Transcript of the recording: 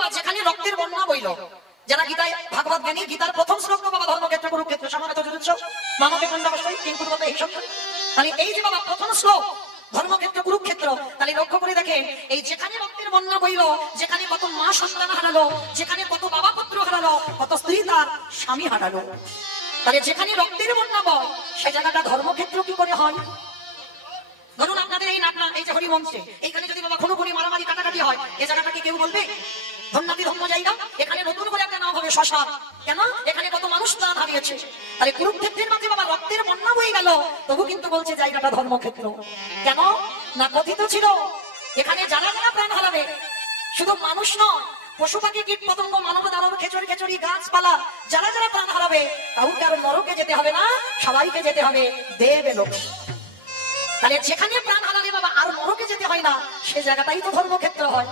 বাবা যেখানে রক্তের বন্যা বইল, যারা গীতায় ভাগবত জ্ঞানী, গীতার প্রথম শ্লোক বাবা ধর্মক্ষেত্র কুরুক্ষেত্র সমাবেত যুদ্ধ মানবে খণ্ডাবশ্যই কিংকুরুবতে এই সব। তাহলে এই যে বাবা প্রথম শ্লোক ধর্মক্ষেত্র কুরুক্ষেত্র, তাহলে লক্ষ্য করে দেখে এই যেখানে রক্তের বন্যা বইল, যেখানে কত মা সন্তান হারালো, যেখানে কত বাবা পুত্র হারালো, কত স্ত্রী তার স্বামী হারালো, তাহলে যেখানে রক্তের বন্যা বয় সেই জায়গাটা ধর্মক্ষেত্র কি করে হয়? ধরুন আপনাদের এই নাটনা, এই যে হরিমঞ্চে এইখানে যদি বাবা খুনোখুনি মারামারি কাটাকাটি হয়, এই জায়গাটাকে কেউ বলবে ধন্যাতি ধন্য জায়গা? এখানে নতুন করে একটা নাম হবে শ্মশান। কেন? এখানে কত মানুষ প্রাণ হারিয়েছে। তাহলে কুরুক্ষেত্রের মাঝে বাবা রক্তের বন্যা বয়ে গেল, তবু কিন্তু বলছে জায়গাটা ধর্মক্ষেত্র। কেন না? কথিত ছিল এখানে যারা যারা প্রাণ হারাবে, শুধু মানুষ নয়, পশু পাখি কীট পতঙ্গ মানব দানব খেচড়ি খেচড়ি গাছপালা, যারা যারা প্রাণ হারাবে কাউকে আর নরকে যেতে হবে না, সবাইকে যেতে হবে দেবলোকে। তাহলে যেখানে প্রাণ হারালে বাবা আর নরকে যেতে হয় না, সে জায়গাটাই তো ধর্মক্ষেত্র হয়।